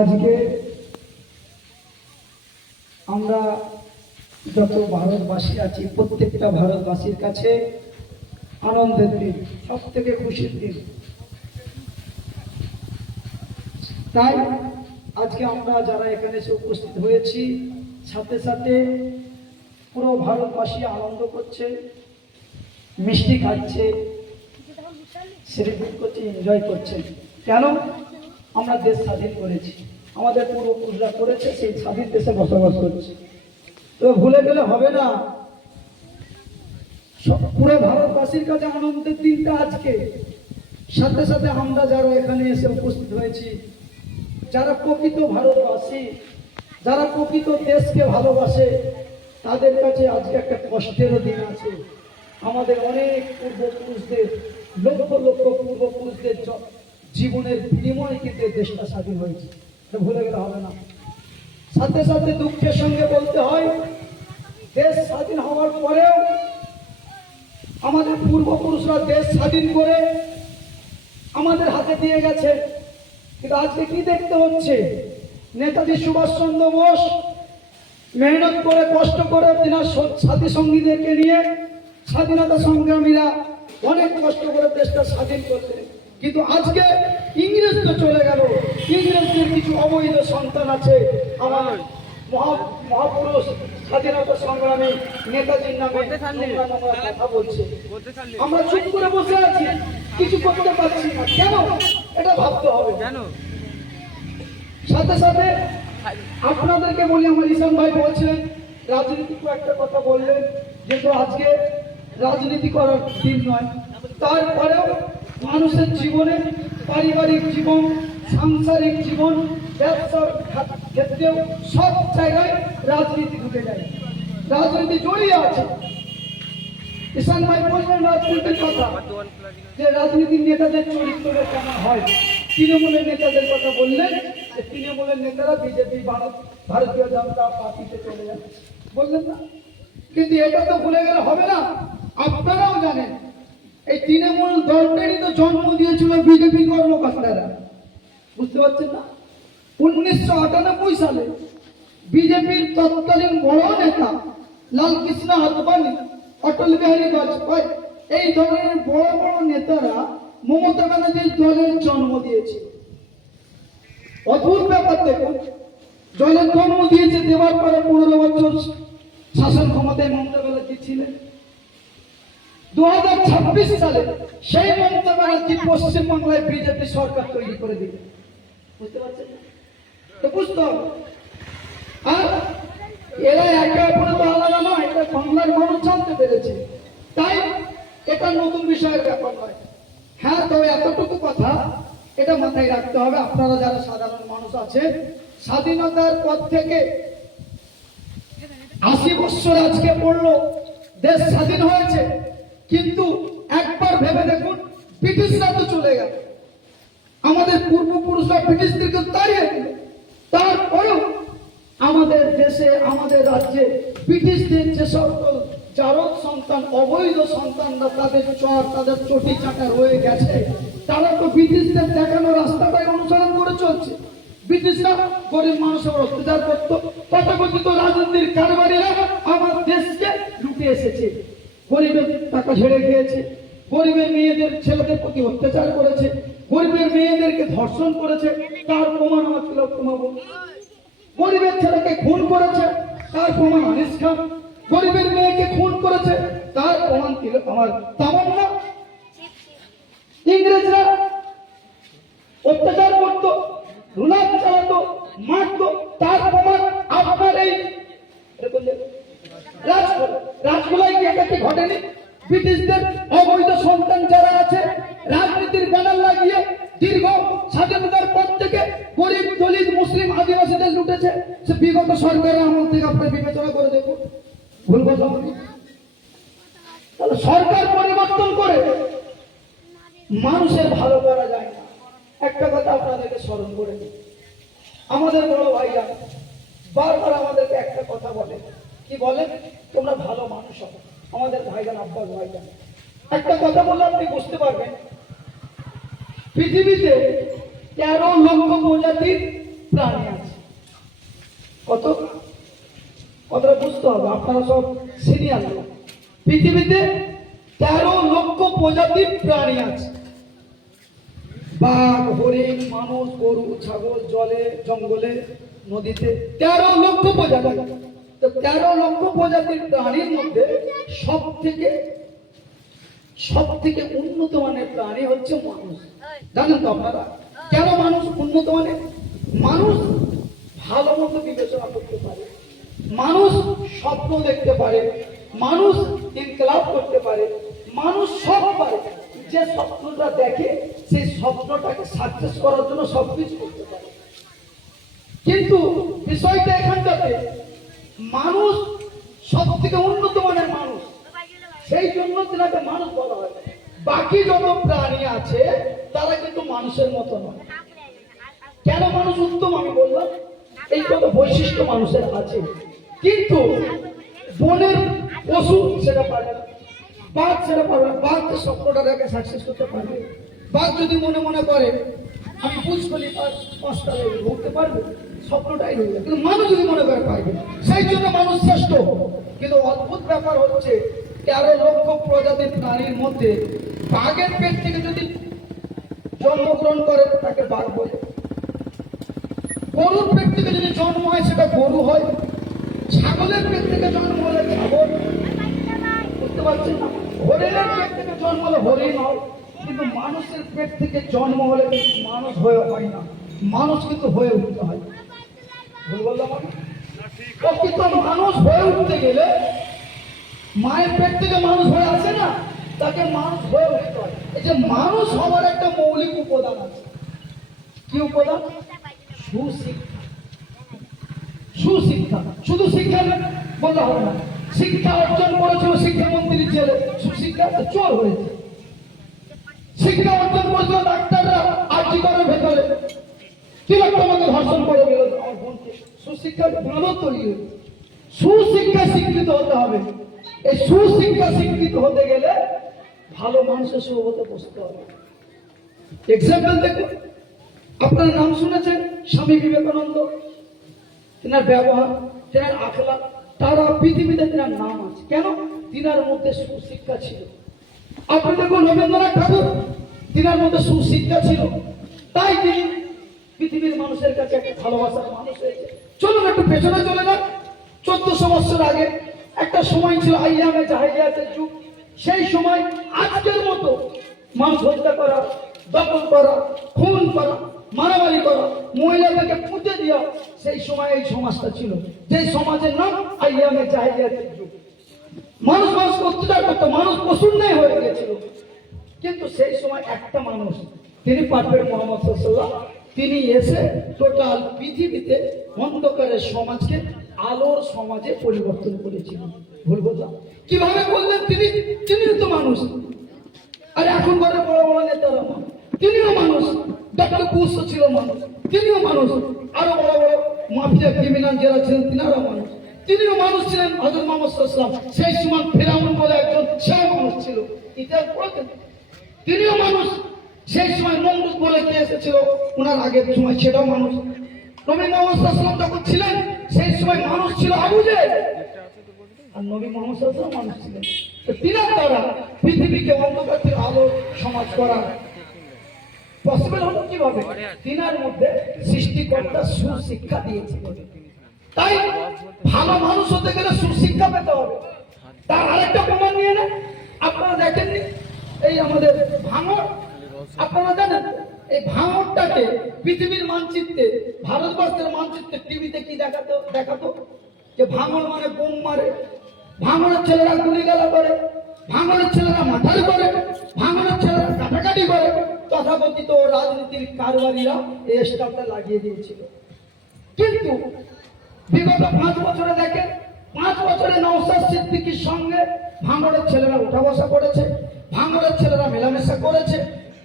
আজকে আমরা যত ভারতবাসী আছি প্রত্যেকটা ভারতবাসীর কাছে আনন্দের দিন, সব থেকে খুশির দিন। তাই আজকে আমরা যারা এখানে এসে উপস্থিত হয়েছি, সাথে সাথে পুরো ভারতবাসী আনন্দ করছে, মিষ্টি খাচ্ছে, সেলিব্রেট করছে, এনজয় করছে। কেন? আমরা দেশ স্বাধীন করেছি, আমাদের পূর্বপুরুষরা করেছে, সেই স্বাধীন দেশে বসবাস করছে। তো ভুলে গেলে হবে না, পুরো ভারতবাসীর কাছে আনন্দের দিনটা আজকে। সাথে সাথে আমরা যারা এখানে এসে উপস্থিত হয়েছি, যারা প্রকৃত ভারতবাসী, যারা প্রকৃত দেশকে ভালোবাসে, তাদের কাছে আজকে একটা কষ্টেরও দিন আছে। আমাদের অনেক পূর্বপুরুষদের, লক্ষ লক্ষ পূর্বপুরুষদের জীবনের বিনিময়ে কিন্তু দেশটা স্বাধীন হয়েছে, ভুলে গেলে হবে না। সাথে সাথে দুঃখের সঙ্গে বলতে হয়, দেশ স্বাধীন হওয়ার পরেও আমাদের পূর্বপুরুষরা দেশ স্বাধীন করে আমাদের হাতে দিয়ে গেছে। কিন্তু আজকে কি দেখতে হচ্ছে? নেতাজি সুভাষচন্দ্র বোস মেহনত করে, কষ্ট করে, তিনার সাথী সঙ্গীদেরকে নিয়ে, স্বাধীনতা সংগ্রামীরা অনেক কষ্ট করে দেশটা স্বাধীন করতেন। কিন্তু আজকে ইংরেজ তো চলে গেল, ইংরেজদের কিছু অবৈধ সন্তান আছে আমার মহাপুরুষ স্বাধীনতা সংগ্রামী নেতাজির নামে কথা বলছে। আমরা চুপ করে বসে আছি, কিছু করতে পারছি না। কেন? এটা ভাবতে হবে। সাথে সাথে আপনাদেরকে বলি, আমার ঈশান ভাই বলছেন রাজনীতি একটা কথা বললেন, যেহেতু আজকে রাজনীতি করার দিন নয়, তারপরেও মানুষের জীবনে, পারিবারিক জীবন, সাংসারিক জীবন, ব্যবসার ক্ষেত্রেও সব জায়গায় রাজনীতি ঢুকে যায়, রাজনীতি জড়িয়ে আছে। ঈশান ভাই বললেন রাজনীতির কথা, যে রাজনীতির নেতাদের চরিত্রটা কেমন হয়। তৃণমূলের নেতাদের কথা বললেন, যে তৃণমূলের নেতারা বিজেপি, ভারতীয় জনতা পার্টিতে চলে যাবে, বললেন না? কিন্তু এটা তো ভুলে গেলে হবে না। আপনারাও জানেন, এই তৃণমূল দলটারই তো জন্ম দিয়েছিল বিজেপি কর্মকর্তারা, বুঝতে পারছেন না? 1998 সালে বিজেপির তৎকালীন বড় নেতা লালকৃষ্ণ আদবানি, অটল বিহারী বাজপেয়ী, এই ধরনের বড় বড় নেতারা মমতা ব্যানার্জির দলের জন্ম দিয়েছে। অদ্ভুত ব্যাপার দেখুন, দলের জন্ম দিয়েছে, দেওয়ার পরে 15 বছর শাসন ক্ষমতায় মমতা ব্যানার্জি ছিলেন। 2026 সালে সেই মমতা ব্যানার্জি পশ্চিমবাংলায় বিজেপি সরকার তৈরি করে দিবে, বুঝতে পারছেন? তো বুঝতে হবে। আর এরা একে অপরে তো আলাদা নয়, এটা বাংলার মানুষ জানতে পেরেছে, তাই এটা নতুন বিষয়ের ব্যাপার নয়। হ্যাঁ, তবে এতটুকু কথা এটা মাথায় রাখতে হবে, আপনারা যারা সাধারণ মানুষ আছে, স্বাধীনতার পর থেকে 80 বছর আজকে পড়লো, দেশ স্বাধীন হয়েছে, কিন্তু একবার ভেবে দেখুন, ব্রিটিশরা তো চলে গেল, আমাদের পূর্বপুরুষরা ব্রিটিশদেরকে তাড়িয়ে দিল, তারপরেও আমাদের দেশে, আমাদের রাজ্যে ব্রিটিশদের যে সকল জারদ সন্তান, অবৈধ সন্তানরা, তাদের চর, তাদের চটি চাটা রয়ে গেছে, তারা তো ব্রিটিশদের দেখানো রাস্তাটাই অনুসরণ করে চলছে। ব্রিটিশরা গরিব মানুষের অত্যাচার করত, তথাকথিত রাজনীতির কারবারিরা আমার দেশকে লুটে এসেছে, গরিবের টাকা ঝেড়ে খেয়েছে, গরিবের মেয়েদের, ছেলেদের প্রতি অত্যাচার করেছে, গরিবের মেয়েদেরকে ধর্ষণ করেছে, তার প্রমাণ আমার তিলোত্তমাবু। গরিবের ছেলেকে খুন করেছে, তার প্রমাণ আনিস খান। গরিবের মেয়েকে খুন করেছে, তার প্রমাণ আমার তামান্না। ইংরেজরা অত্যাচার করতো, রুলার চালাতো, মারতো, তার প্রমাণ আপনার এই রাজগুলাই কি একাকি ঘটেনি? ব্রিটিশদের অবৈধ সন্তান যারা আছে, রাজনীতির ব্যানার লাগিয়ে দীর্ঘ স্বাধীনতার পর থেকে গরিব, দলিত, মুসলিম, আদিবাসীদের লুটেছে, সে বিগত সরকারের আমল থেকে আপনি বিবেচনা করে দেখুন, ভুল কথা হবে? তাহলে সরকার পরিবর্তন করে মানুষের ভালো করা যায় না। একটা কথা আপনাদেরকে স্মরণ করে দিই, আমাদের বড় ভাইরা বারবার আমাদেরকে একটা কথা বলে, কি বলেন? তোমরা ভালো মানুষ হবে। আমাদের ভাইজান, আব্বাস ভাইজান, একটা কথা বললে আপনি বুঝতে পারবেন, পৃথিবীতে 13 লক্ষ প্রজাতির প্রাণী আছে। কত কথাটা বুঝতে হবে, আপনারা সব সিনিয়র লোক। পৃথিবীতে 13 লক্ষ প্রজাতির প্রাণী আছে। বাঘ, হরিণ, মানুষ, গরু, ছাগল, জলে, জঙ্গলে, নদীতে 13 লক্ষ প্রজাতি। তো 13 লক্ষ প্রজাতির প্রাণীর মধ্যে সব থেকে উন্নত মানের প্রাণী হচ্ছে মানুষ। জানেন তো আপনারা কেন মানুষ উন্নত মানের? মানুষ ভালো মতো বিবেচনা করতে পারে, মানুষ স্বপ্ন দেখতে পারে, মানুষ ইনকলাব করতে পারে, মানুষ সব পারে। যে স্বপ্নটা দেখে সেই স্বপ্নটাকে সাকসেস করার জন্য সবকিছু করতে পারে। কিন্তু বিষয়টা এখানটাতে মানুষ সব থেকে উন্নত মানের মানুষ, সেই জন্য তিনাকে মানুষ বলা হয়। বাকি যত প্রাণী আছে তারা কিন্তু মানুষের মতো নয়। কেন মানুষ উত্তম আমি বললাম, এই কত বৈশিষ্ট্য মানুষের আছে। কিন্তু বনের পশু সেটা পারে না, বাঘ সেটা পারবে না। বাঘ যে স্বপ্নটা দেখে সাকসেস করতে পারবে। বাঘ যদি মনে মনে করে আমি বুঝ করি তার 5টা ঘুরতে পারবে, স্বপ্নটাই হয়ে যায়। কিন্তু মানুষ যদি মনে করে পারবে, সেই জন্য মানুষ শ্রেষ্ঠ। কিন্তু অদ্ভুত ব্যাপার হচ্ছে 13 লক্ষ প্রজাতির প্রাণীর মধ্যে বাঘের পেট থেকে যদি জন্মগ্রহণ করে তাকে বাঘ বলে, গরুর পেট থেকে যদি জন্ম হয় সেটা গরু হয়, ছাগলের পেট থেকে জন্ম হলে ছাগল, বুঝতে পারছেন না? হরিণের পেট থেকে জন্ম হলে হরিণ হয়। কিন্তু মানুষের পেট থেকে জন্ম হলে কিন্তু মানুষ হয়ে হয় না, মানুষ কিন্তু হয়ে উঠতে হয়। ভুল বললাম? প্রকৃত মানুষ হয়ে উঠতে গেলে মায়ের পেট থেকে মানুষ হয়ে আসে না, তাকে মানুষ হয়ে উঠতে হয়। এই যে মানুষ হওয়ার একটা মৌলিক উপাদান আছে। কি উপাদান? সুশিক্ষা। সুশিক্ষা, শুধু শিক্ষা বললে হবে না। শিক্ষা অর্জন করেছিল শিক্ষামন্ত্রীর ছেলে, সুশিক্ষা চোর হয়েছে। শিক্ষা অর্জন করেছিল ডাক্তাররা আর্জি করে ভেতরে তিলোত্তমাকে ধর্ষণ করে গেল আমার বোনকে। সুশিক্ষার বাঁধন তৈরি হয়েছে। সুশিক্ষা শিক্ষিত হতে হবে। এই সুশিক্ষা শিক্ষিত হতে গেলে ভালো মানুষের সোহবতে বসতে হবে। এক্সাম্পল দেখুন, আপনার নাম শুনেছেন স্বামী বিবেকানন্দ, তিনার ব্যবহার, তিনার আখলা, তারা পৃথিবীতে তিনার নাম আছে। কেন? তিনার মধ্যে সুশিক্ষা ছিল। আপনি দেখুন রবীন্দ্রনাথ ঠাকুর, তিনার মধ্যে সুশিক্ষা ছিল, তাই তিনি পৃথিবীর মানুষের কাছে একটা ভালোবাসার মানুষ হয়েছে। চলুন একটু পেছনে চলে যান। 1400 বছর আগে একটা সময় ছিল আইয়ামে জাহেলিয়াতের যুগ। সেই সময় আজকের মতো মানুষ হত্যা করা, দখল করা, খুন করা, মারামারি করা, মহিলাদেরকে পুঁতে দেওয়া, সেই সময় এই সমাজটা ছিল, যে সমাজের নাম আইয়ামে জাহেলিয়াতের যুগ। মানুষ মানুষকে অত্যাচার করতো, মানুষ পশুর ন্যায় হয়ে গেছিল। কিন্তু সেই সময় একটা মানুষ, তিনি পারফেক্ট মোহাম্মদ সাল্লাল্লাহু আলাইহি ওয়াসাল্লাম, তিনি এসে টোটাল পৃথিবীতে অন্ধকারের সমাজকে আলোর সমাজে পরিবর্তন করেছিলেন। ভুল বললাম? কিভাবে করলেন তিনি? তিনিও তো মানুষ। আর এখন বড় বড় নেতারা তিনিও মানুষ। ডক্টর বুশ ছিল মানুষ, তিনিও মানুষ। আরো বড় বড় মাফিয়া ক্রিমিনাল যারা ছিলেন তিনারা মানুষ, তিনিও মানুষ ছিলেন। হযরত মুহাম্মদ সাল্লাল্লাহু আলাইহি ওয়াসাল্লাম, সেই সময় ফেরাউন বলে একজন, সেও মানুষ ছিল। ইতিহাস পড়েছেন? তিনিও মানুষ। সেই সময় নমরুদ বলে কে এসেছিল ওনার আগের সময়, সেটাও মানুষ। নবী মুহাম্মদ সাল্লাল্লাহু আলাইহি ওয়াসাল্লাম যখন ছিলেন সেই সময় মানুষ ছিল আবু জেহেল, আর নবী মুহাম্মদ সাল্লাল্লাহু আলাইহি ওয়াসাল্লাম মানুষ ছিলেন। তো তিনার দ্বারা পৃথিবীকে অন্ধকার থেকে আলো সমাজ করা পসিবল হলো কিভাবে? তিনার মধ্যে সৃষ্টিকর্তা সুশিক্ষা দিয়েছিলেন। তাই ভালো মানুষ হতে গেলে সুশিক্ষা পেতে হবে। তার আরেকটা প্রমাণ নিয়ে নেন। আপনারা দেখেননি এই আমাদের ভাঙড়, আপনারা জানেন এই ভাঙড়টাকে পৃথিবীর মানচিত্রে, ভারতবর্ষের মানচিত্রে টিভিতে কি দেখাতো যে ভাঙড় মানে বোম মারে, ভাঙড়ের ছেলেরা গুলিগালা করে, ভাঙড়ের ছেলেরা মাথায় করে, ভাঙড়ের ছেলেরা কাটাকাটি করে। তথাকথিত রাজনীতির কারবারিরা এই স্টাফটা লাগিয়ে দিয়েছিল। কিন্তু বিগত 5 বছরে দেখেন, 5 বছরে নওশাদ সিদ্দিকীর সঙ্গে ভাঙড়ের ছেলেরা উঠা বসা করেছে, ভাঙড়ের ছেলেরা মেলামেশা করেছে,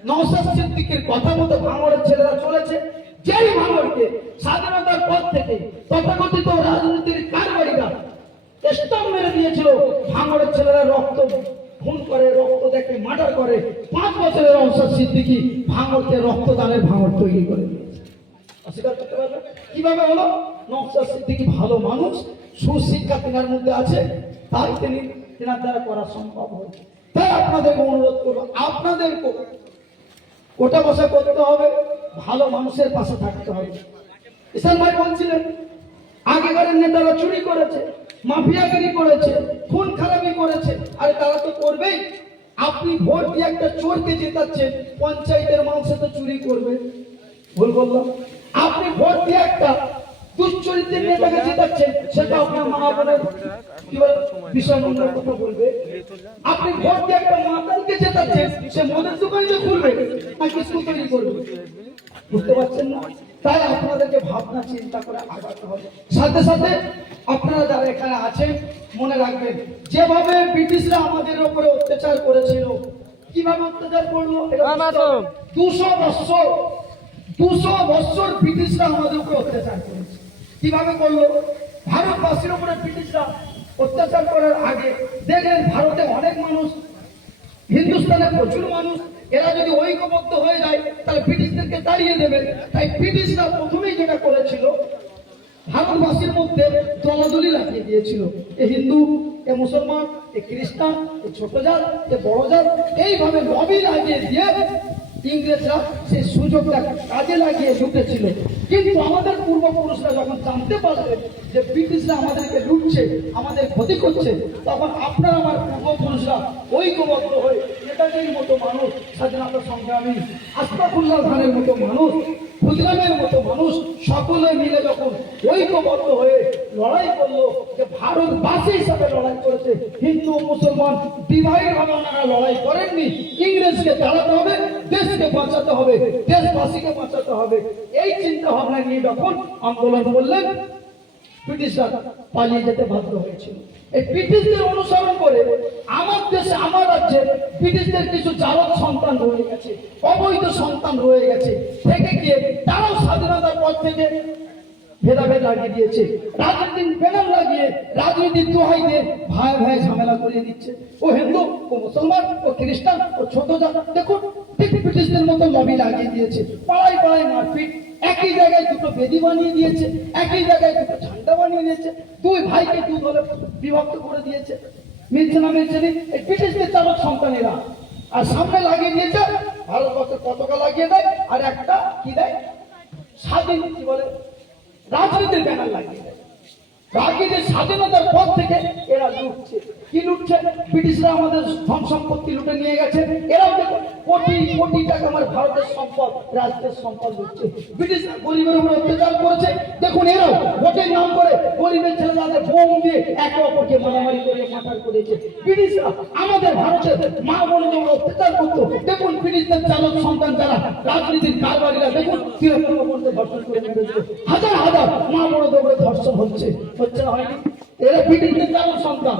নওশাদ সিদ্দিকীর কথা মতো ভাঙড়ের ছেলেরা চলেছে। যেই ভাঙড়কে স্বাধীনতার পর থেকে তথাকথিত রাজনীতির কারবারিরা স্টাম্প মেরে দিয়েছিল, ভাঙড়ের ছেলেরা রক্ত খুন করে, রক্ত দেখে মার্ডার করে। 5 বছরের নওশাদ সিদ্দিকী ভাঙড়কে রক্তদানের ভাঙড় তৈরি করে দিয়েছে। অস্বীকার করতে পারবে? কিভাবে হলো? নওশাদ সিদ্দিকী ভালো মানুষ, সুশিক্ষা তেনার মধ্যে আছে, তাই তেনার দ্বারা করা সম্ভব হয়েছে। তাই আপনাদেরকে অনুরোধ করবো, আপনাদেরকে কোটা বসা করতে হবে, ভালো মানুষের পাশে থাকতে হবে। ঈশান ভাই বলছিলেন আগেকার নেতারা চুরি করেছে, মাফিয়াগিরি করেছে, খুন খারাপি করেছে, আর তারা তো করবেই। আপনি ভোট দিয়ে একটা চোরকে জেতাচ্ছেন, পঞ্চায়েতের মানুষ তো চুরি করবে, ভুল বললাম? আপনি ভোট দিয়ে একটা দুশ্চরিত্রের নেতাকে জেতাচ্ছেন, সেটা আপনার মা বোনের কি বলে বিষয় মন্ডলের কথা বলবে। আপনি ভোট দিয়ে একটা মাতালকে জেতাচ্ছেন, সে মদের দোকানে খুলবে আর কিছু তৈরি করবে, বুঝতে পারছেন না? তাই আপনাদেরকে ভাবনা চিন্তা করে আগাতে হবে। সাথে সাথে আপনারা যারা এখানে আছেন মনে রাখবেন, যেভাবে ব্রিটিশরা আমাদের উপরে অত্যাচার করেছিল, কিভাবে অত্যাচার করলো, 200 বছর ব্রিটিশরা আমাদের উপরে অত্যাচার করেছে। কিভাবে করলো? ভারতবাসীর উপরে ব্রিটিশরা অত্যাচার করার আগে দেখলেন ভারতে অনেক মানুষ, হিন্দুস্তানে প্রচুর মানুষ, এরা যদি ঐক্যবদ্ধ হয়ে যায় তাহলে ব্রিটিশদেরকে তাড়িয়ে দেবে। তাই ব্রিটিশরা প্রথমেই যেটা করেছিল, ভারতবাসীর মধ্যে দলাদলি লাগিয়ে দিয়েছিল, এ হিন্দু, এ মুসলমান, এ খ্রিস্টান, এ ছোট জাত, এ বড় জাত, এইভাবে লবি লাগিয়ে দিয়ে ইংরেজরা সেই সুযোগটা কাজে লাগিয়ে লুটেছিল। কিন্তু আমাদের পূর্বপুরুষরা যখন জানতে পারলেন যে ব্রিটিশরা আমাদেরকে লুটছে, আমাদের ক্ষতি করছে, তখন আপনার আমার পূর্বপুরুষরা ঐক্যবদ্ধ হয়ে নেতাজির মতো মানুষ, স্বাধীনতা সংগ্রামী আশফাকুল্লাহ খানের মতো মানুষ, ক্ষুদিরামের মতো মানুষ সকলে মিলে যখন ঐক্যবদ্ধ হয়ে লড়াই করলো, যে ভারতবাসী হিসাবে লড়াই করেছে, হিন্দু মুসলমান ডিভাইড ভাবে ওনারা লড়াই করেননি। ইংরেজকে তাড়াতে হবে, দেশকে বাঁচাতে হবে, দেশবাসীকে বাঁচাতে হবে, এই চিন্তা ভাবনা নিয়ে যখন আন্দোলন করলেন, ব্রিটিশরা পালিয়ে যেতে বাধ্য হয়েছিল। এই ব্রিটিশদের অনুসরণ করে আমার দেশে, আমার রাজ্যে ব্রিটিশদের কিছু জারদ সন্তান রয়ে গেছে, অবৈধ সন্তান রয়ে গেছে, থেকে গিয়ে তারাও স্বাধীনতার পর থেকে ভেদাভেদ লাগিয়ে দিয়েছে, রাজনীতির ব্যানার লাগিয়ে, রাজনীতির দোহাই দিয়ে ভাই ভাই ঝামেলা করিয়ে দিচ্ছে। ও হিন্দু, ও মুসলমান, ও খ্রিস্টান, ও ছোট জাত, দেখুন ঠিক ব্রিটিশদের মতো লবি লাগিয়ে দিয়েছে, পাড়ায় পাড়ায় মারপিট, একই জায়গায় দুটো বেদি বানিয়ে দিয়েছে, একই জায়গায় দুটো ঝান্ডা বানিয়ে দিয়েছে, দুই ভাইকে দু দলে বিভক্ত করে দিয়েছে। মিলছে না মিলছে না, এই ব্রিটিশদের চালক সন্তানেরা। আর সামনে লাগিয়ে দিয়েছে ভারতবর্ষের পতাকা লাগিয়ে দেয়, আর একটা কি দেয়, স্বাধীন কি বলে রাজনীতির ব্যানার লাগিয়ে দেয়। রাজনীতির স্বাধীনতার পর থেকে এরা লুটছে। কি লুটছে? ব্রিটিশরা আমাদের ধন সম্পত্তি লুটে নিয়ে গেছে, এরাও দেখুন কোটি কোটি টাকা আমার ভারতের সম্পদ, রাষ্ট্রের সম্পদ লুটছে। ব্রিটিশরা গরিবের উপর অত্যাচার করেছে, দেখুন এরাও ভোটের নাম করে গরিবের ছেলেদের বোম দিয়ে একে অপরকে মারামারি করে মার্ডার করেছে। ব্রিটিশরা আমাদের ভারতের মা বোনদের উপর অত্যাচার করতো, দেখুন ব্রিটিশদের চালক সন্তান যারা রাজনীতির কারবারিরা, দেখুন তৃণমূলের ধর্ষণ করে মেরেছে, হাজার হাজার মা বোনদের উপরে ধর্ষণ হচ্ছে, হচ্ছে না হয়নি? এরা ব্রিটিশদের চালক সন্তান,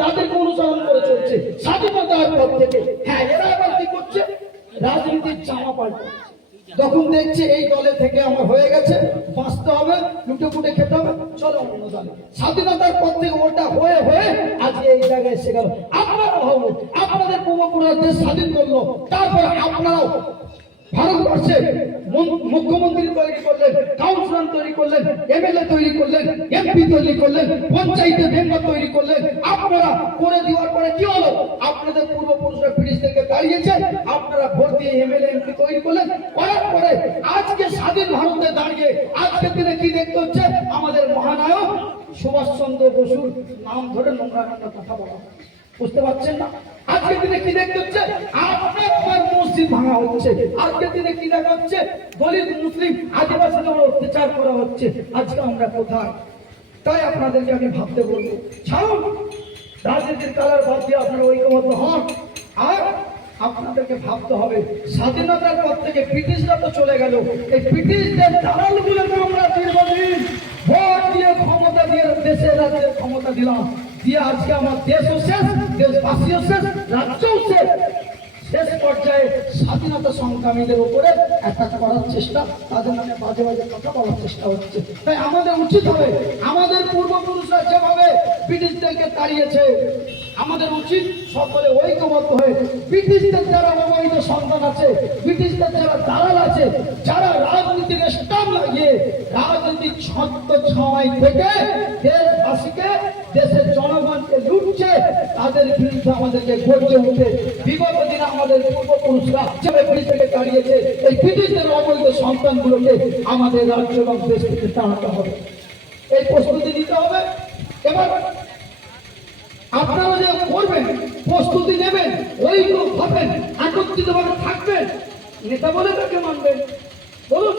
তাদেরকে অনুসরণ করে চলছে স্বাধীনতার পর থেকে। হ্যাঁ, এরা আবার কি করছে? রাজনীতির জামা পাল্টাচ্ছে। যখন দেখছে এই দলে থেকে আমার হয়ে গেছে, বাঁচতে হবে, লুটে ফুটে খেতে হবে, চলো অন্য দলে। স্বাধীনতার পর থেকে ওটা হয়ে হয়ে আজকে এই জায়গায় এসে গেল। আপনারা ভাবুন, আপনাদের পূর্বপুরুষরা দেশ স্বাধীন করলো, তারপর আপনারাও ভারতবর্ষে মুখ্যমন্ত্রী তৈরি করলেন, কাউন্সিলর তৈরি করলেন, এমএলএ তৈরি করলেন, এমপি তৈরি করলেন, পঞ্চায়েতের মেম্বার তৈরি করলেন। আপনারা করে দেওয়ার পরে কি হলো? আপনাদের পূর্বপুরুষরা ব্রিটিশদেরকে তাড়িয়েছে, আপনারা ভোট দিয়ে এমএলএ এমপি তৈরি করলেন। করার পরে আজকে স্বাধীন ভারতে দাঁড়িয়ে আজকের দিনে কি দেখতে হচ্ছে? আমাদের মহানায়ক সুভাষচন্দ্র বসুর নাম ধরে নোংরা নোংরা কথা বলা, বুঝতে পারছেন না? আজকের দিনে কি দেখতে হচ্ছে? আপনার মসজিদ ভাঙা হচ্ছে। আজকের দিনে কি দেখা হচ্ছে? দলিত মুসলিম আদিবাসীদের উপর অত্যাচার করা হচ্ছে। আজকে আমরা কোথায়? তাই আপনাদেরকে আমি ভাবতে বলবো, ছাড়ুন রাজনীতির কালার বাদ দিয়ে আপনারা ঐক্যবদ্ধ হন। আর আপনাদেরকে ভাবতে হবে, স্বাধীনতার পর থেকে ব্রিটিশরা তো চলে গেল, এই ব্রিটিশদের দালালগুলোকে আমরা দীর্ঘদিন ভোট দিয়ে ক্ষমতা দিয়ে দেশের রাজ্যের ক্ষমতা দিলাম, দিয়ে আজকে আমার দেশও শেষ, দেশবাসীও শেষ, রাজ্যও শেষ। শেষ পর্যায়ে স্বাধীনতা সংগ্রামীদের উপরে অ্যাটাক করার চেষ্টা, তাদের নামে বাজে বাজে কথা বলার চেষ্টা হচ্ছে। তাই আমাদের উচিত হবে, আমাদের পূর্বপুরুষরা যেভাবে ব্রিটিশদেরকে তাড়িয়েছে, আমাদের উচিত সকলে ঐক্যবদ্ধ হয়ে ব্রিটিশদের যারা অবৈধ সন্তান আছে, ব্রিটিশদের যারা দালাল আছে, যারা রাজনীতির স্টাম্প লাগিয়ে ছত্র ছাওয়াই থেকে দেশবাসীকে দেশের জনগণকে লুটছে, তাদের বিরুদ্ধে আমাদেরকে গর্জে উঠে বিগত দিনে আমাদের পূর্বপুরুষরা যেভাবে থেকে দাঁড়িয়েছে, এই ব্রিটিশদের অবৈধ সন্তানগুলোকে আমাদের রাজ্য এবং দেশ থেকে তাড়াতে হবে। এই প্রস্তুতি নিতে হবে। এবার আপনারা যে করবেন, প্রস্তুতি নেবেন, ঐক্য হবেন, একত্রিতভাবে থাকবেন। নেতা বলে তাকে মানবেন? বলুন,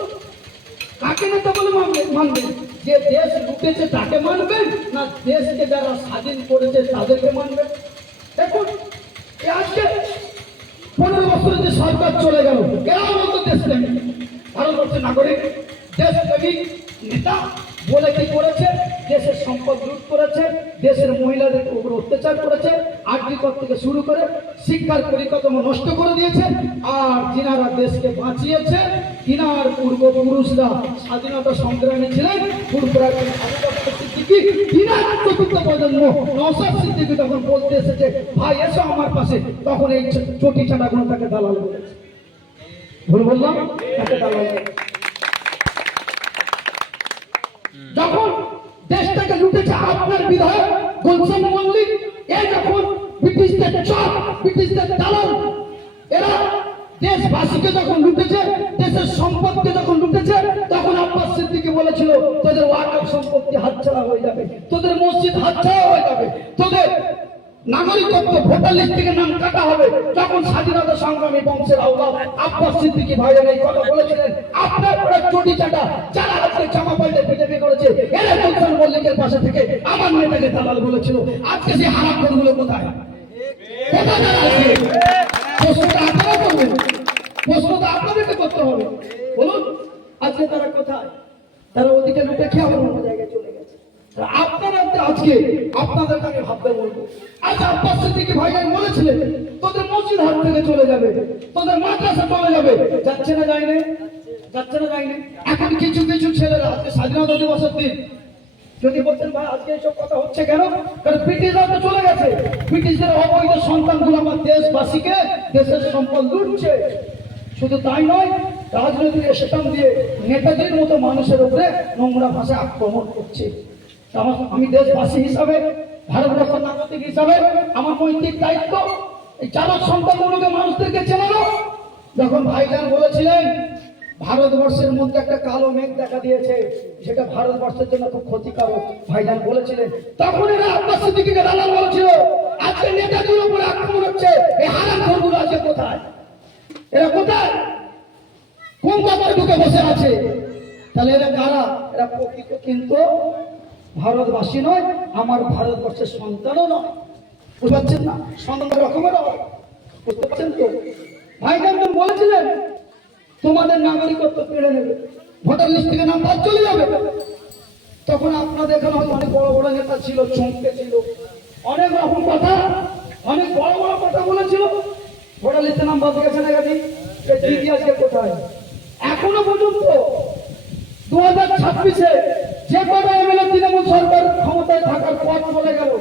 কাকে নেতা বলে মানবেন? যে দেশ লুটেছে তাকে মানবেন, না দেশকে যারা স্বাধীন করেছে তাদেরকে মানবেন? দেখুন, আজকে 15 বছরে যে সরকার চলে গেল, এরাও মতো দেশ প্রেমিক, ভারতবর্ষের নাগরিক, দেশ প্রেমিক নেতা বলে কি করেছে? দেশের সম্পদ লুট করেছে, দেশের মহিলাদের উপর অত্যাচার করেছে, আর্থিকর থেকে শুরু করে শিক্ষার পরিকাঠামো নষ্ট করে দিয়েছে। আর যিনারা দেশকে বাঁচিয়েছে, তিনার পূর্বপুরুষরা স্বাধীনতা সংগ্রামী ছিলেন, তিনার চতুর্থ প্রজন্ম নওশাদ সিদ্দিকী তখন বলতে এসেছে, ভাই এসো আমার পাশে, তখন এই চটি ছাটাগুলো তাকে দালাল বলেছে। ভুল বললাম? তাকে দালাল বলেছে। যখন দেশটাকে লুটেছে আপনার বিধায়ক গুলশান মল্লিক, এই যখন ব্রিটিশদের চক, ব্রিটিশদের দালাল, এরা দেশবাসীকে যখন লুটেছে, দেশের সম্পদকে যখন লুটেছে, তখন আব্বাস সিদ্দিকী বলেছিল তোদের ওয়াকফ সম্পত্তি হাতছাড়া হয়ে যাবে, তোদের মসজিদ হাতছাড়া হয়ে যাবে, তোদের নাগরিকত্ব ভোটার লিস্ট থেকে নাম কাটা হবে। যখন স্বাধীনতা সংগ্রামী বংশের আওলাদ আব্বাস সিদ্দিকী ভাইয়ের এই কথা বলেছিলেন, আপনার পরে চটি চাটা যারা আজকে জামা পাল্টে বিজেপি করেছে, এরা গুলশান মল্লিকের পাশে থেকে আমার নেতাকে দালাল বলেছিল। আজকে সেই হারামখোরগুলো কোথায়? প্রশ্নটা আপনারা করবেন, প্রশ্নটা আপনাদেরকে করতে হবে। বলুন, আজকে তারা কোথায়? তারা ওদিকে লুটে খেয়ে আবার অন্য জায়গায় চলে গেছে। আপনারা আজকে আপনাদেরকে আমি ভাবতে বলবো, আচ্ছা আব্বাস সিদ্দিকী ভাইজান বলেছিলেন তোদের মসজিদ হাত থেকে চলে যাবে, তোদের মাদ্রাসা চলে যাবে, যাচ্ছে না যায়নি? যাচ্ছে না যায়নি? এখন কিছু কিছু ছেলেরা আজকে স্বাধীনতা দিবসের দিন যদি বলছেন ভাই আজকে এইসব কথা হচ্ছে কেন? কারণ ব্রিটিশরা তো চলে গেছে, ব্রিটিশদের অবৈধ সন্তানগুলো আমার দেশবাসীকে দেশের সম্পদ লুটছে। শুধু তাই নয়, রাজনৈতিক স্টেশন দিয়ে নেতাজির মতো মানুষের উপরে নোংরা ভাষা আক্রমণ করছে। আমি দেশবাসী হিসাবে, ভারতবর্ষের নাগরিক হিসাবে আমার নৈতিক দায়িত্ব এই চালক সন্তানগুলোকে মানুষদেরকে চেনানো। যখন ভাইজান বলেছিলেন ভারতবর্ষের মধ্যে একটা কালো মেঘ দেখা দিয়েছে, সেটা ভারতবর্ষের জন্য খুব ক্ষতিকারক, ভাইজান বলেছিলেন, তখন এরা আব্বাস সিদ্দিকীকে দালাল বলেছিল। আজকে নেতাজির উপরে আক্রমণ হচ্ছে, এই হারামখোরগুলো আজকে কোথায়? এরা কোথায়? কোন কথায় ঢুকে বসে আছে? তাহলে এরা কারা? এরা প্রকৃত কিন্তু ভারতবাসী নয়, আমার ভারতবর্ষের সন্তানও নয়। বুঝতে পারছেন না? সন্তান রকমের বুঝতে পারছেন তো? ভাইজান বলেছিলেন তোমাদের নাগরিকত্ব কেড়ে নেবে, ভোটার লিস্ট থেকে নাম বাদ চলে যাবে। তখন আপনাদের এখানে অনেক বড় বড় নেতা ছিল, চমকে ছিল, অনেক রকম কথা, অনেক বড় বড় কথা বলেছিল। ভোটার লিস্টে নাম বাদ গেছে না গেছে? দিদি আজকে কোথায়? এখনো পর্যন্ত 2026-এ যে কটা এমএলএ তৃণমূল সরকার ক্ষমতায় থাকার পর চলে গেল,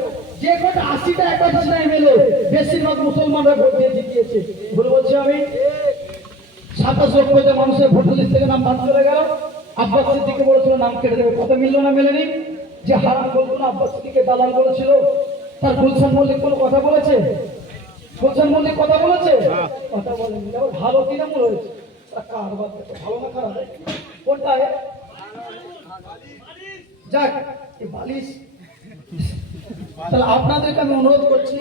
যে কটা 80টা 81টা এমএলএ বেশিরভাগ মুসলমানরা ভোট দিয়ে জিতিয়েছে। বলে বলছি আমি 27 লক্ষ মানুষের ভোটার লিস্ট থেকে নাম বাদ চলে গেল। আব্বাস সিদ্দিকী বলেছিল নাম কেটে দেবে, কথা মিলল না মেলেনি? যে হারাম বলতো না আব্বাস সিদ্দিকীকে দালাল বলেছিল, তার গুলশান মল্লিক কোনো কথা বলেছে? গুলশান মল্লিক কথা বলেছে? কথা বলেনি। ভালো তৃণমূল হয়েছে, কারবার দেখো ভালো না খারাপ? কোনটায়? যাক, বালিশ। তাহলে আপনাদেরকে আমি অনুরোধ করছি,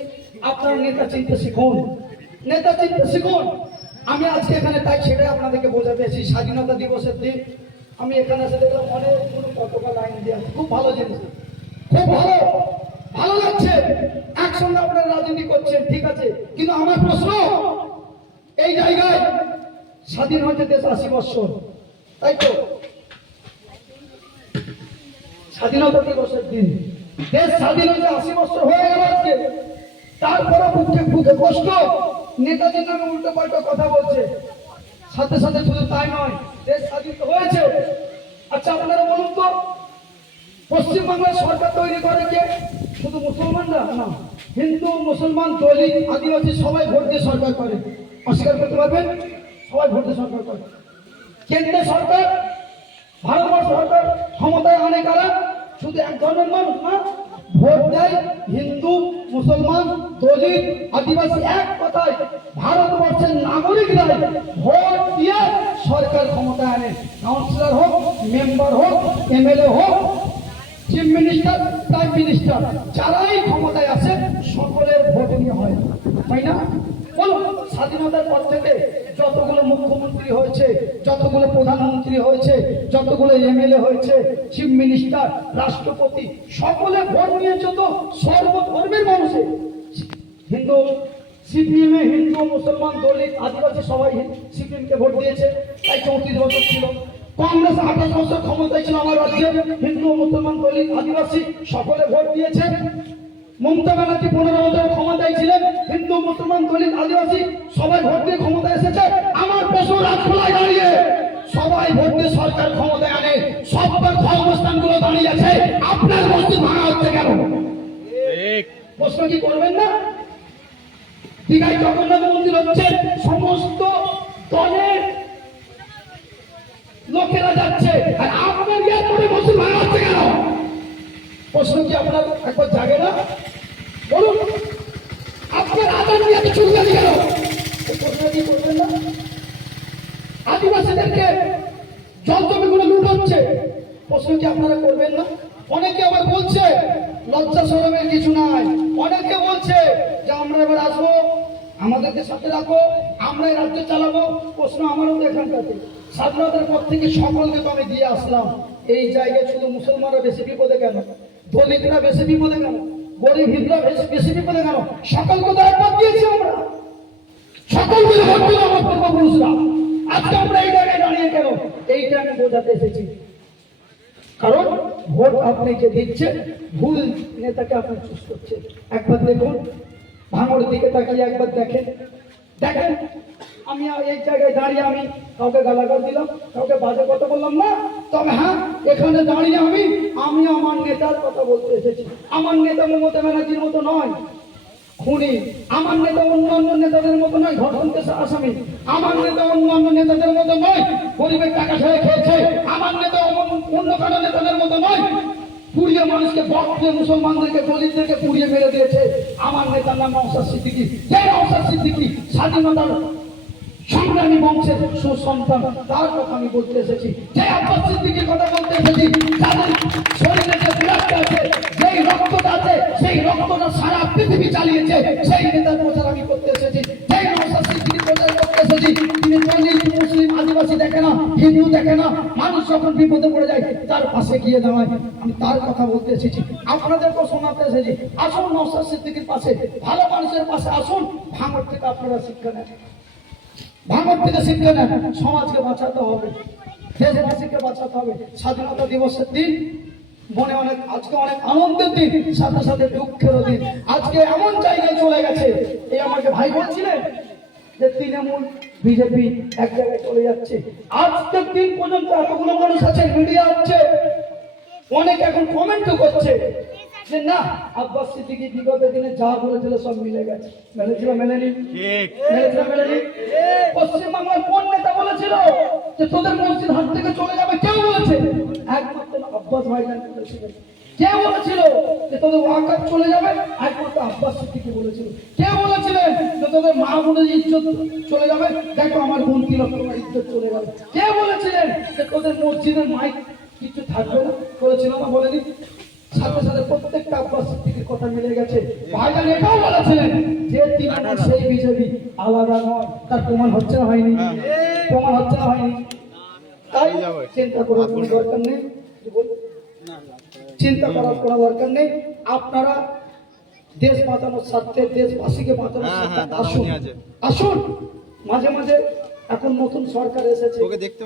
আপনার নেতা চিনতে শিখুন, নেতা চিনতে শিখুন। আমি আজকে এখানে তাই সেটাই আপনাদেরকে বোঝাতে এসেছি। স্বাধীনতা দিবসের দিন আমি এখানে এসে দেখলাম অনেকগুলো পতাকা লাইন দেওয়া, খুব ভালো জিনিস, খুব ভালো, ভালো লাগছে। একসঙ্গে আপনারা রাজনীতি করছেন, ঠিক আছে, কিন্তু আমার প্রশ্ন, এই জায়গায় স্বাধীন হয়েছে দেশ 80 বছর, তাই তো? স্বাধীনতা দিবসের দিন দেশ স্বাধীন হয়েছে 80 বছর হয়ে গেল আজকে, তারপরে বুকে বুকে কষ্ট, নেতাজির নামে উল্টো পাল্টা কথা বলছে। সাথে সাথে শুধু তাই নয়, দেশ স্বাধীন হয়েছে। আচ্ছা আপনারা বলুন তো, পশ্চিমবাংলার সরকার তৈরি করে কে? শুধু মুসলমানরা না, হিন্দু, মুসলমান, দলিত, আদিবাসী সবাই ভোট দিয়ে সরকার করে। অস্বীকার করতে পারবেন? সবাই ভোট দিয়ে সরকার করে। কেন্দ্রের সরকার, ভারতবর্ষ সরকার ক্ষমতায় আনে কারা? শুধু এক ধরনের মানুষ না, ভোট দেয় হিন্দু, মুসলমান, দলিত, আদিবাসী, এক কথায় ভারতবর্ষের নাগরিকরাই ভোট দিয়ে সরকার ক্ষমতায় আনে। কাউন্সিলর হোক, মেম্বার হোক, এমএলএ হোক, চিফ মিনিস্টার, প্রাইম মিনিস্টার, যারাই ক্ষমতায় আসে সকলের ভোট নিয়ে হয়, তাই না? বলুন, স্বাধীনতার পর থেকে যতগুলো মুখ্যমন্ত্রী হয়েছে, যতগুলো প্রধানমন্ত্রী হয়েছে, যতগুলো এমএলএ হয়েছে, চিফ মিনিস্টার, রাষ্ট্রপতি, সকলে ভোট নিয়েছে তো সর্বধর্মের মানুষে। হিন্দু সিপিএমে হিন্দু, মুসলমান, দলিত, আদিবাসী সবাই সিপিএমকে ভোট দিয়েছে, তাই 34 বছর ছিল। কংগ্রেস 28 বছর ক্ষমতায় ছিল আমার রাজ্যে, হিন্দু, মুসলমান, দলিত, আদিবাসী সকলে ভোট দিয়েছে। মমতা ব্যানার্জি 15 বছর ক্ষমতায় ছিলেন, হিন্দু, মুসলমান, দলিত, আদিবাসী সবাই ভোট দিয়ে ক্ষমতায় এসেছে। আমার প্রশ্ন রাজখোলায় দাঁড়িয়ে সবাই ভোট দিয়ে সরকার ক্ষমতায় আনে, সবার ধর্মস্থানগুলো দাঁড়িয়ে আছে, আপনার মসজিদ ভাঙা হচ্ছে কেন? প্রশ্ন কি করবেন না? দীঘায় জগন্নাথ মন্দির হচ্ছে, সমস্ত দলের লোকেরা যাচ্ছে, আর আপনার ইয়ে করে মসজিদ ভাঙা হচ্ছে কেন? প্রশ্ন কি আপনার একবার জাগে না? বলুন, আপনার আদান নিয়ে এত চুলকানি কেন? প্রশ্ন কি করবেন না? আদিবাসীদেরকে জল জমিগুলো লুট হচ্ছে, প্রশ্ন কি আপনারা করবেন না? অনেকে আবার বলছে লজ্জা শরমের কিছু নাই, অনেকে বলছে যে আমরা এবার আসবো, আমাদেরকে সাথে রাখো, আমরা এই রাজ্য চালাবো। প্রশ্ন আমারও তো এখানটাতে, স্বাধীনতার পর থেকে সকলকে তো আমি দিয়ে আসলাম, এই জায়গায় শুধু মুসলমানরা বেশি বিপদে কেন? দলিতরা বেশি বিপদে কেন? গরিব হিন্দুরা বেশি বিপদে কেন? সকলকে তো একবার দিয়েছি আমরা, সকল মিলে ভোট দিল আমার পূর্বপুরুষরা। আজকে আমরা এই জায়গায় দাঁড়িয়ে কেন? এইটা আমি বোঝাতে এসেছি। কারণ ভোট আপনি যে দিচ্ছে, ভুল নেতাকে আপনি চুজ করছেন। একবার দেখুন, ভাঙড়ের দিকে তাকিয়ে একবার দেখেন, দেখেন আমি এই জায়গায় দাঁড়িয়ে আমি কাউকে গালাগাল দিলাম, কাউকে বাজে কথা বললাম না। তবে হ্যাঁ, এখানে দাঁড়িয়ে আমি আমার নেতার কথা বলতে এসেছি। আমার নেতা মমতা ব্যানার্জির মতো নয় খুনি, আমার নেতা অন্যান্য নেতাদের মতো নয় ধর্ষণকে আসামি, আমার নেতা অন্যান্য নেতাদের মতো নয় গরিবের টাকা ছেড়ে খেয়েছে, আমার নেতা অন্য কারো নেতাদের মতো নয় পুড়িয়ে মানুষকে বক্তে মুসলমানদেরকে দলিতদেরকে পুড়িয়ে মেরে দিয়েছে। আমার নেতার নাম নওশাদ সিদ্দিকী। যে নওশাদ সিদ্দিকী স্বাধীনতার সংগ্রামী বংশের সুসন্তান, তার কথা আমি বলতে এসেছি। যে আব্বাস সিদ্দিকীর কথা বলতে এসেছি, যাদের শরীরে যে ব্লাডটা আছে, যেই রক্তটা আছে, সেই রক্তটা সারা পৃথিবী চালিয়েছে, সেই নেতার প্রচার আমি করতে এসেছি। যেই নওশাদ সিদ্দিকীর প্রচার করতে এসেছি, তিনি দলিত, মুসলিম, আদিবাসী দেখে না, হিন্দু দেখে না, মানুষ যখন বিপদে পড়ে যায় তার পাশে গিয়ে দাঁড়ায়, আমি তার কথা বলতে এসেছি, আপনাদেরকেও শোনাতে এসেছি। আসুন নওশাদ সিদ্দিকীর পাশে, ভালো মানুষের পাশে আসুন। ভাঙড় থেকে আপনারা শিক্ষা নেন, ভাঙড় থেকে শিক্ষা নেন। সমাজকে বাঁচাতে হবে, দেশবাসীকে বাঁচাতে হবে। স্বাধীনতা দিবসের দিন মনে অনেক, আজকে অনেক আনন্দের দিন, সাথে সাথে দুঃখেরও দিন। আজকে এমন জায়গায় চলে গেছে, এই আমাকে ভাই বলছিলেন যে তৃণমূল বিজেপি এক জায়গায় চলে যাচ্ছে। আজকের দিন পর্যন্ত এতগুলো মানুষ আছে, মিডিয়া হচ্ছে, অনেক এখন কমেন্টও করছে যে না, আব্বাস সিদ্দিকী বিগত দিনে যা বলেছিল সব মিলে গেছে। মেলেছিল, মেলেনি? মেলেছিল, মেলেনি? পশ্চিমবাংলার কোন নেতা বলেছিল যে তোদের মসজিদ হাত থেকে চলে যাবে? কেউ বলেছে? একমাত্র আব্বাস ভাইজান বলেছিলেন। কে বলেছিল যে তোদের ওয়াকাফ চলে যাবে? একমাত্র আব্বাস সিদ্দিকী বলেছিল। কে বলেছিলেন যে তোদের মা বোনের ইজ্জত চলে যাবে? দেখো আমার বোন তিলকমার ইজ্জত চলে যাবে। কে বলেছিলেন যে তোদের মসজিদের মাইক কিছু থাকবে না? বলেছিল না? বলেনি? সাথে সাথে প্রত্যেকটা আব্বাস সিদ্দিকীর কথা মিলে গেছে। ভাইজান এটাও বলেছিলেন যে তৃণমূল সেই বিজেপি আলাদা নয়। তার প্রমাণ হচ্ছে না? হয়নি? প্রমাণ হচ্ছে না? হয়নি? তাই চিন্তা করার কোনো দরকার নেই, চিন্তা করার কোনো দরকার নেই। আপনারা দেশ বাঁচানোর স্বার্থে, দেশবাসীকে বাঁচানোর স্বার্থে আসুন, আসুন। মাঝে মাঝে এখন নতুন সরকার এসেছে,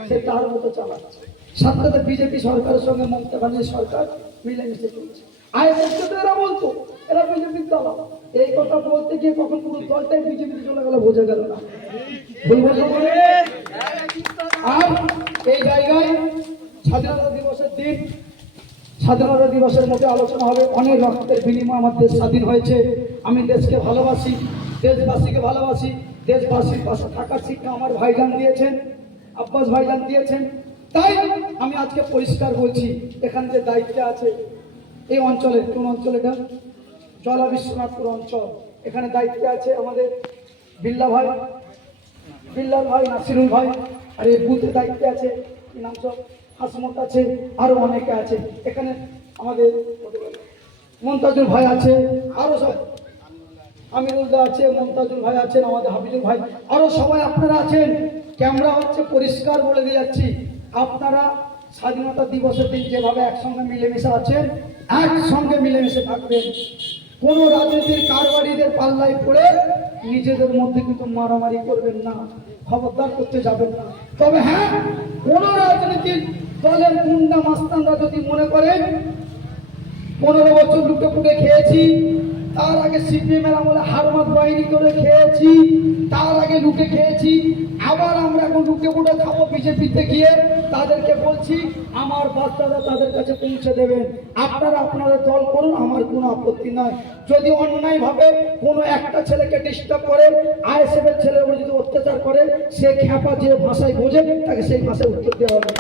সে তার মতো চালাচ্ছে। সাথে সাথে বিজেপি সরকারের সঙ্গে মমতা ব্যানার্জি সরকার মিলেমিশে চলছে। এরা বলতো এরা বিজেপির দল, এই কথা বলতে গিয়ে কখন পুরো দলটাই বিজেপিতে চলে গেল, বোঝা গেল না। আর এই জায়গায় স্বাধীনতা দিবসের দিন, স্বাধীনতা দিবসের মধ্যে আলোচনা হবে অনেক রক্তের বিনিময়ে আমার দেশ স্বাধীন হয়েছে। আমি দেশকে ভালোবাসি, দেশবাসীকে ভালোবাসি। দেশবাসীর পাশে থাকার শিক্ষা আমার ভাইজান দিয়েছেন, আব্বাস ভাইজান দিয়েছেন। তাই আমি আজকে পরিষ্কার বলছি, এখানে যে দায়িত্বে আছে এই অঞ্চলে, কোন অঞ্চল এটা? জলা বিশ্বনাথপুর অঞ্চল। এখানে দায়িত্বে আছে আমাদের বিল্লাল ভাই, নাসিরুল ভাই, আর এই বুথে দায়িত্বে আছে কি নাম সব, হাসমত আছে, আরো অনেকে আছে। এখানে আমাদের মমতাজুল ভাই আছে, আরো সব আমিরুল্লাহ আছে, মমতাজুল ভাই আছেন, আমাদের হাফিজুল ভাই, আরো সবাই আপনারা আছেন। ক্যামেরা হচ্ছে পরিষ্কার বলে দিয়ে যাচ্ছি, আপনারা স্বাধীনতা দিবসের দিন যেভাবে একসঙ্গে মিলেমিশে আছেন, একসঙ্গে মিলেমিশে থাকবেন। কোন রাজনীতির কারবারিদের পাল্লায় পড়ে নিজেদের মধ্যে কিন্তু মারামারি করবেন না, খবরদার করতে যাবেন না। তবে হ্যাঁ, কোন রাজনীতির দলের গুন্ডা মাস্তানরা যদি মনে করেন 15 বছর লুটে পুটে খেয়েছি, তার আগে সিপিএম এর আমলে হারমাত বাহিনী করে খেয়েছি, তার আগে লুটে খেয়েছি, আবার আমরা এখন লুটে পুটে খাবো বিজেপিতে গিয়ে, তাদেরকে বলছি আমার বার্তাটা তাদের কাছে পৌঁছে দেবেন। আপনারা আপনাদের দল করুন, আমার কোনো আপত্তি নয়। যদি অন্যায় ভাবে কোনো একটা ছেলেকে ডিস্টার্ব করে, আইএসএফ এর ছেলের উপর যদি অত্যাচার করে, সে খ্যাপা যে ভাষায় বোঝে তাকে সেই ভাষায় উত্তর দেওয়া হবে।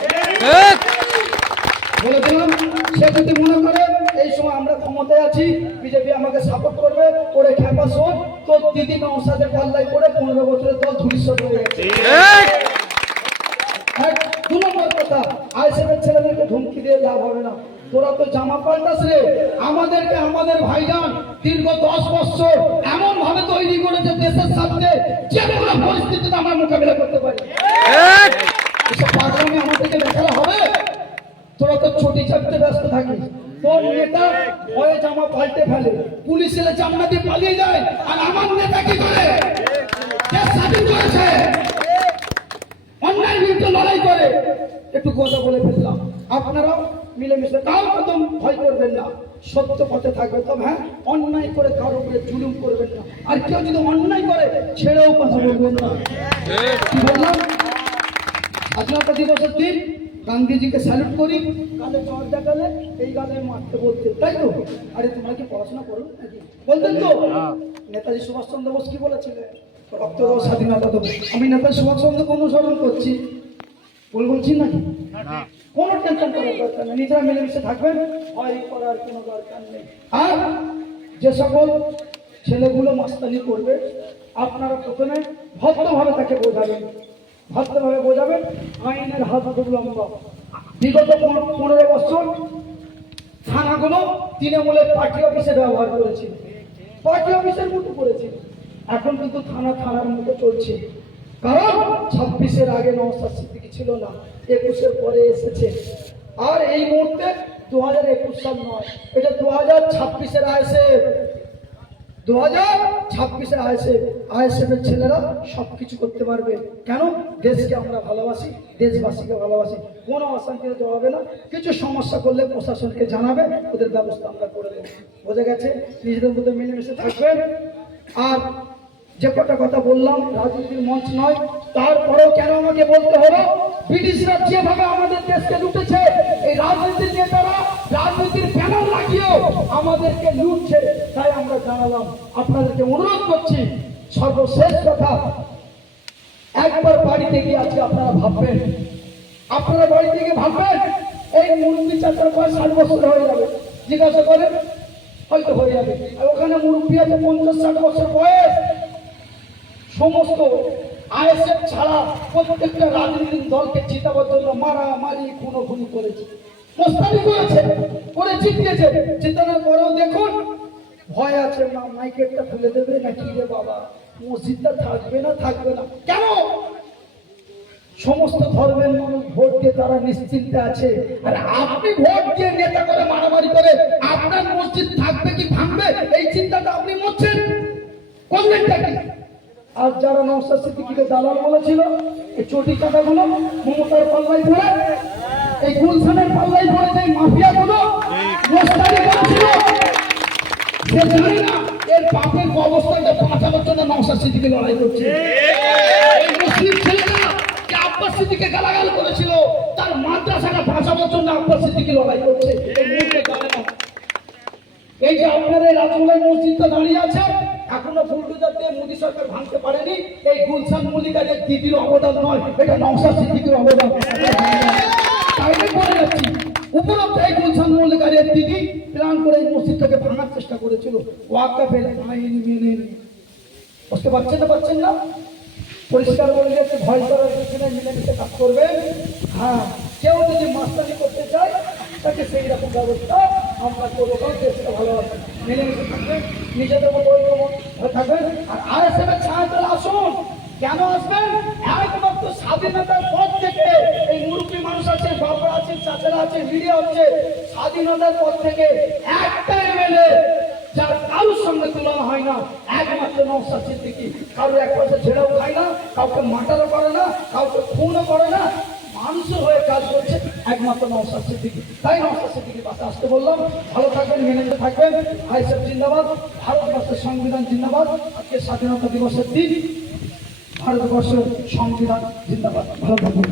বলে দিলাম, সে যদি মনে করে এই সময় আমরা ক্ষমতায় আছি, বিজেপি আমাকে সাপোর্ট করবে, করে খ্যাপা শোন, তোর দিদি নওশাদের পাল্লায় পড়ে 15 বছরের দল ধূলিসাৎ হয়ে গেছে। 2 নম্বর কথা, আইএসএফ এর ছেলেদেরকে ধমকি দিয়ে লাভ হবে না। তোরা তো জামা পাল্টাস রে, আমাদেরকে আমাদের ভাইজান দীর্ঘ 10 বছর এমন ভাবে তৈরি করেছে দেশের সাথে যে কোনো পরিস্থিতিতে আমরা মোকাবিলা করতে পারি। এসব পাগলামি আমাদেরকে দেখালে হবে? তোরা তো ছুটি ছাড়তে ব্যস্ত থাকিস, তোর নেতা ভয়ে জামা পাল্টে ফেলে, পুলিশ এলে জামা দিয়ে পালিয়ে যায়, আর আমার নেতা কি করে? দেশ স্বাধীন করেছে, অন্যায় বিরুদ্ধে লড়াই করে। একটু কথা বলে ফেললাম, আপনারাও মিলেমিশে কারো প্রথম ভয় করবেন না, সত্য পথে থাকবে। তবে হ্যাঁ, অন্যায় করে কারো উপরে জুলুম করবেন না, আর কেউ যদি অন্যায় করে ছেড়েও কথা বলবেন না। কি বললাম? স্বাধীনতা দিবসের দিন গান্ধীজিকে স্যালুট করি, গালে চর দেখালে এই গালে মারতে বলতে, তাই তো? আরে তোমরা কি পড়াশোনা করো নাকি? বলতেন তো। নেতাজি সুভাষচন্দ্র বোস কি বলেছিলেন? রক্ত দাও, স্বাধীনতা দেবো। আমি নেতাজি সুভাষচন্দ্রকে অনুসরণ করছি, বলছি নাকি? কোনো টেনশন করার দরকার নেই, নিজেরা মিলেমিশে থাকবেন, ভয় করার কোনো দরকার নেই। আর যে সকল ছেলেগুলো মাস্তানি করবে, আপনারা প্রথমে ভদ্রভাবে তাকে বোঝাবেন, ভদ্রভাবে বোঝাবেন। আইনের হাত ধরল আমরা। বিগত 15 বছর থানাগুলো তৃণমূলের পার্টি অফিসে ব্যবহার করেছিল, পার্টি অফিসের মতো করেছিল। এখন কিন্তু থানার মতো চলছে, কারণ 26-এর আগে নওশাদ সিদ্দিকী ছিল না, 21-এর পরে এসেছে। আর এই মুহূর্তে 2021 সাল নয়, এটা 2026-এর আইএসএফ, 2026-এর আইএসএফ এর ছেলেরা সবকিছু করতে পারবে। কেন? দেশকে আমরা ভালোবাসি, দেশবাসীকে ভালোবাসি। কোনো অশান্তিতে জড়াবে না, কিছু সমস্যা করলে প্রশাসনকে জানাবে, ওদের ব্যবস্থা আমরা করে দেবো। বোঝা গেছে? নিজেদের মধ্যে মিলেমিশে থাকবেন। আর যে কটা কথা বললাম, রাজনীতির মঞ্চ নয়, তারপরেও কেন আমাকে বলতে হলো, ব্রিটিশরা যেভাবে আমাদের দেশকে লুটেছে, এই রাজনীতির নেতারা রাজনীতির ব্যানার লাগিয়েও আমাদেরকে লুটছে। তাই আমরা জানালাম, আপনাদেরকে অনুরোধ করছি, সর্বশেষ কথা, একবার বাড়িতে গিয়ে আজকে আপনারা ভাববেন, আপনারা বাড়িতে গিয়ে ভাববেন, এই মুরব্বী চাচার বয়স 60 বছর হয়ে যাবে, জিজ্ঞাসা করেন, হয়তো হয়ে যাবে। আর ওখানে মুরব্বী আছে 50-60 বছর বয়স। সমস্ত আইএসএফ ছাড়া প্রত্যেকটা রাজনৈতিক দলকে জিতাবার জন্য মারামারি খুনোখুনি করেছে, মোস্তানি করেছে, করে জিতিয়েছে। জিতানোর পরেও দেখুন ভয় আছে, না মাইকেটটা খুলে দেবে না কি রে বাবা, মসজিদটা থাকবে না কেন? সমস্ত ধর্মের মানুষ ভোট দিয়ে তারা নিশ্চিন্তে আছে, আর আপনি ভোট দিয়ে নেতা করে মারামারি করে আপনার মসজিদ থাকবে কি ভাঙবে এই চিন্তাটা আপনি মরছেন, করবেনটা কি? আর যারা নওশাদ সিদ্দিকীকে দালাল বলেছিল, এই চটি চাটাগুলো মমতার পাল্লায় পড়ে, এই গুলশানের পাল্লায় পড়ে, যে মাফিয়াগুলো মোস্তানি করেছিল, সে জানি না এর পাপের অবস্থানটা বাঁচানোর জন্য নওশাদ সিদ্দিকী লড়াই করছে। এই মুসলিম ছেলেরা আব্বাস সিদ্দিকীকে গালাগাল করেছিল, তার মাদ্রাসাটা বাঁচানোর জন্য আব্বাস সিদ্দিকী লড়াই করছে। এই যে আপনার এই রাজমহল মসজিদটা দাঁড়িয়ে আছে, এখনো বুলডোজার দিয়ে মোদী সরকার ভাঙতে পারেনি। এই গুলশান মল্লিকার দিদির অবদান নয়, এটা নওশাদ সিদ্দিকীর অবদান। করে এই মসজিদটাকে ভাঙার চেষ্টা করেছিল ওয়াকাফের আইন মেনে নিয়ে। বুঝতে পারছেন না? পরিষ্কার বলে গেছে, ভয় করার কিছু নেই, মিলেমিশে কাজ করবেন। হ্যাঁ, কেউ যদি মাস্টারি করতে চায় তাকে সেই রকম ব্যবস্থা আমরা করবো, দেশটা ভালো হবে। মিলেমিশে থাকবেন, নিজেদের মতো হয়ে থাকবেন। আর আরএসএফ এর ছায়াতলে আসুন। কেন আসবেন? একমাত্র স্বাধীনতার পর থেকে এই মুরব্বী মানুষ আছে, বাবা আছে, চাচারা আছে, মিডিয়া হচ্ছে, স্বাধীনতার পর থেকে একটা এমএলএ যার কারোর সঙ্গে তুলনা হয় না, একমাত্র নওশাদ সিদ্দিকী। কারোর এক পয়সা ছেড়েও খায় না, কাউকে মার্ডারও করে না, কাউকে খুনও করে না, মানুষের হয়ে কাজ করছে একমাত্র নওশাদ সিদ্দিকী। তাই নওশাদ সিদ্দিকীর পাশে আসতে বললাম। ভালো থাকবেন, মেনে থাকবেন। আইএসএফ জিন্দাবাদ, ভারতবর্ষের সংবিধান জিন্দাবাদ। আজকে স্বাধীনতা দিবসের দিন, ভারতবর্ষের সংবিধান জিন্দাবাদ। ভালো থাকবেন।